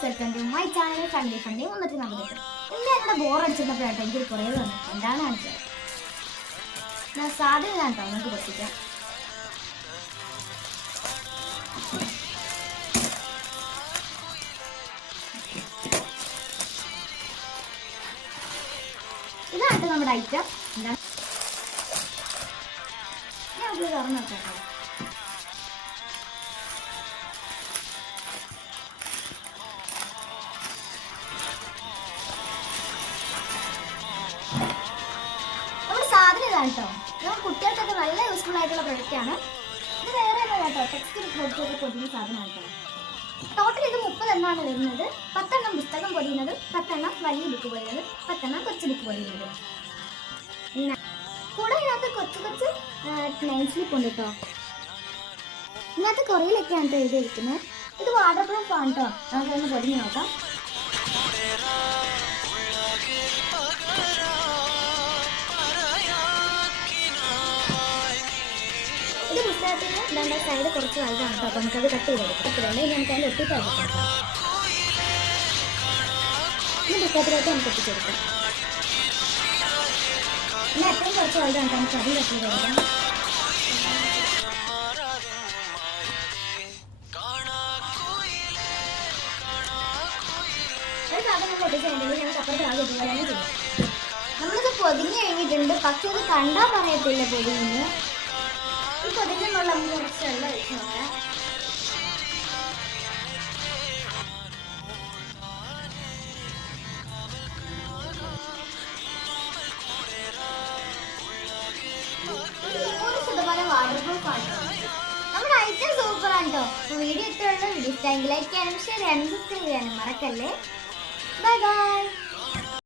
Guys, welcome to my channel ഫണ്ടി വന്നിട്ട് നമുക്ക് എല്ലാവരുടെ ബോറടിച്ചിട്ടപ്പോഴാട്ടോ എനിക്ക് കുറേ വന്നു. എന്താണ് കാണിച്ചത്? ഞാൻ സാധ്യത കേട്ടോ നമുക്ക് പൊട്ടിക്കാം. ഇതാണ് നമ്മുടെ ഐറ്റം. എന്താണ് ഞാൻ തുറന്നു നോക്കാം. കേട്ടോ, നമ്മൾ കുട്ടികൾക്കൊക്കെ നല്ല യൂസ്ഫുൾ ആയിട്ടുള്ള പ്രൊഡക്റ്റാണ്. ഇത് വേറെ കേട്ടോ, ടെക്സ്റ്റ് ബുക്കൊക്കെ പൊതിയുന്ന സാധനമാണ് കേട്ടോ. ടോട്ടൽ ഇത് 30 എണ്ണമാണ് വരുന്നത്. 10 എണ്ണം പുസ്തകം പൊതിയുന്നത്, 10 എണ്ണം വലിയ ബുക്ക് പൊതിയുന്നത്, 10 എണ്ണം കൊച്ചു ബുക്ക് പൊതിയുന്നത്. കൂടെ ഇതിനകത്ത് കൊച്ചു നൈൻ സ്ലിപ്പ് ഉണ്ട് കേട്ടോ. ഇതിനകത്ത് കൊറിയയിലൊക്കെയാണ് കേട്ടോ എഴുതിയിരിക്കുന്നത്. ഇത് വാട്ടർ പ്രൂഫ് ആണ് കേട്ടോ. നമുക്കൊന്ന് പൊതിഞ്ഞ് നോക്കാം. ഇത് പുസ്തകത്തിന് രണ്ടാം സൈഡ് കുറച്ച് വലുതാണ് കേട്ടോ. അപ്പോൾ നമുക്കത് കട്ട് ചെയ്തെടുക്കാം. ഇനി നമുക്ക് അതിൽ ഒട്ടിച്ചെടുക്കാം. ഈ പുസ്തകത്തിലേക്ക് നമുക്ക് ഒട്ടിച്ചെടുക്കാം. ഇനി എത്രയും കുറച്ച് വലുതാണ് നമുക്ക് അതിൽ കട്ട് ചെയ്തെടുക്കാം. ഒരു സാധനം നമ്മൾ ഒട്ടിച്ചിട്ടുണ്ടെങ്കിൽ നമുക്ക് അപ്പുറത്ത് ആകെ ഇതുപോലെ തന്നെ ചെയ്യാം. നമ്മളിത് പൊതിഞ്ഞ് കഴിഞ്ഞിട്ടുണ്ട്. പക്ഷെ ഇത് കണ്ടാൽ പറയത്തില്ല പൊതിഞ്ഞ്. ഈ പൊതിഞ്ഞുള്ള കുറച്ച് വെള്ളം ഒഴിച്ച് നോക്കാം. വാട്ടർ പ്രൂഫ് ആണ്. നമ്മുടെ ഐറ്റം സൂപ്പറാണ് കേട്ടോ. വീഡിയോ ഇത്രയുള്ള വീഡിയോ ഇഷ്ടമെങ്കിൽ ലൈക്ക് ചെയ്യാനും ഷെയർ ചെയ്യാനും സബ്സ്ക്രൈബ് ചെയ്യാനും മറക്കല്ലേ. Bye bye.